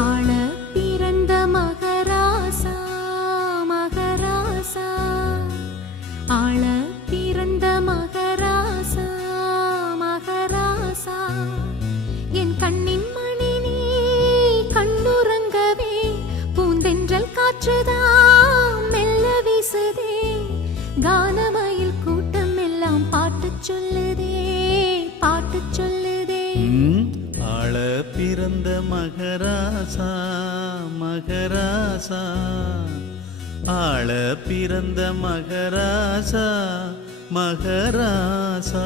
ஆள பிறந்த மகராசா மகராசா ஆள பிறந்த மகராசா மகராசா என் கண்ணின் மணி நீ கண்ணுறங்கவே பூந்தென்றல் காற்றுதான் மெல்ல வீசுதே கானமயில் கூட்டம் எல்லாம் பாட்டு சொல்லுதே பாட்டு சொல்லுதே ஆள பிறந்த மகராசா மகராசா ஆள பிறந்த மகராசா மகராசா